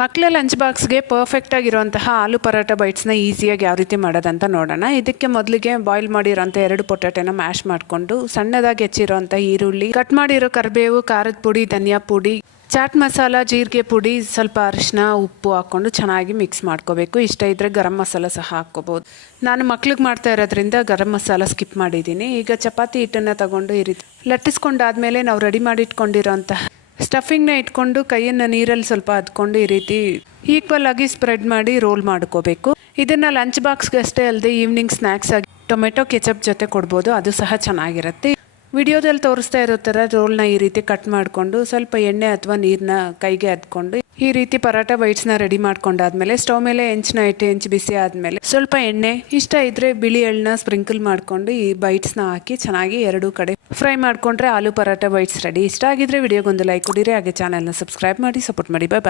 ಮಕ್ಕಳ ಲಂಚ್ ಬಾಕ್ಸ್ಗೆ ಪರ್ಫೆಕ್ಟ್ ಆಗಿರುವಂತಹ ಆಲೂ ಪರೋಟ ಬೈಟ್ಸ್ನ ಈಸಿಯಾಗಿ ಯಾವ ರೀತಿ ಮಾಡೋದಂತ ನೋಡೋಣ. ಇದಕ್ಕೆ ಮೊದಲಿಗೆ ಬಾಯ್ಲ್ ಮಾಡಿರೋಂಥ 2 ಪೊಟ್ಯಾಟೋನ ಮ್ಯಾಶ್ ಮಾಡಿಕೊಂಡು ಸಣ್ಣದಾಗಿ ಹೆಚ್ಚಿರೋಂಥ ಈರುಳ್ಳಿ, ಕಟ್ ಮಾಡಿರೋ ಕರಿಬೇವು, ಖಾರದ ಪುಡಿ, ಧನಿಯಾ ಪುಡಿ, ಚಾಟ್ ಮಸಾಲ, ಜೀರಿಗೆ ಪುಡಿ, ಸ್ವಲ್ಪ ಅರಿಶಿನ, ಉಪ್ಪು ಹಾಕ್ಕೊಂಡು ಚೆನ್ನಾಗಿ ಮಿಕ್ಸ್ ಮಾಡ್ಕೋಬೇಕು. ಇಷ್ಟ ಇದ್ದರೆ ಗರಂ ಮಸಾಲ ಸಹ ಹಾಕ್ಕೋಬೋದು. ನಾನು ಮಕ್ಳಿಗೆ ಮಾಡ್ತಾ ಇರೋದ್ರಿಂದ ಗರಂ ಮಸಾಲ ಸ್ಕಿಪ್ ಮಾಡಿದ್ದೀನಿ. ಈಗ ಚಪಾತಿ ಹಿಟ್ಟನ್ನು ತಗೊಂಡು ಈ ರೀತಿ ಲಟ್ಟಿಸ್ಕೊಂಡಾದ್ಮೇಲೆ ನಾವು ರೆಡಿ ಮಾಡಿ ಇಟ್ಕೊಂಡಿರೋಂತಹ ಸ್ಟಫಿಂಗ್ನ ಇಟ್ಕೊಂಡು ಕೈಯನ್ನು ನೀರಲ್ಲಿ ಸ್ವಲ್ಪ ಅದ್ಕೊಂಡು ಈ ರೀತಿ ಈಕ್ವಲ್ ಆಗಿ ಸ್ಪ್ರೆಡ್ ಮಾಡಿ ರೋಲ್ ಮಾಡ್ಕೋಬೇಕು. ಇದನ್ನು ಲಂಚ್ ಬಾಕ್ಸ್ಗೆ ಅಷ್ಟೇ ಅಲ್ಲದೆ ಈವ್ನಿಂಗ್ ಸ್ನ್ಯಾಕ್ಸ್ ಆಗಿ ಟೊಮೆಟೊ ಕೆಚಪ್ ಜೊತೆ ಕೊಡ್ಬೋದು, ಅದು ಸಹ ಚೆನ್ನಾಗಿರುತ್ತೆ. ವಿಡಿಯೋದಲ್ಲಿ ತೋರಿಸ್ತಾ ಇರೋ ಥರ ರೋಲ್ನ ಈ ರೀತಿ ಕಟ್ ಮಾಡಿಕೊಂಡು ಸ್ವಲ್ಪ ಎಣ್ಣೆ ಅಥವಾ ನೀರನ್ನ ಕೈಗೆ ಹದ್ಕೊಂಡು ಈ ರೀತಿ ಪರೋಟ ಬೈಟ್ಸ್ನ ರೆಡಿ ಮಾಡ್ಕೊಂಡಾದ್ಮೇಲೆ ಸ್ಟವ್ ಮೇಲೆ ಹೆಂಚನ್ನ ಇಟ್ಟು ಹೆಂಚು ಬಿಸಿ ಆದಮೇಲೆ ಸ್ವಲ್ಪ ಎಣ್ಣೆ, ಇಷ್ಟ ಇದ್ದರೆ ಬಿಳಿ ಎಳ್ಳನ್ನ ಸ್ಪ್ರಿಂಕಲ್ ಮಾಡಿಕೊಂಡು ಈ ಬೈಟ್ಸ್ನ ಹಾಕಿ ಚೆನ್ನಾಗಿ ಎರಡೂ ಕಡೆ ಫ್ರೈ ಮಾಡಿಕೊಂಡ್ರೆ ಆಲೂ ಪರೋಟ ಬೈಟ್ಸ್ ರೆಡಿ. ಇಷ್ಟ ಆಗಿದ್ರೆ ವಿಡಿಯೋಗೊಂದು ಲೈಕ್ ಕೊಡಿರಿ, ಹಾಗೆ ಚಾನಲ್ನ ಸಬ್ಸ್ಕ್ರೈಬ್ ಮಾಡಿ ಸಪೋರ್ಟ್ ಮಾಡಿ. ಬಾಯ್.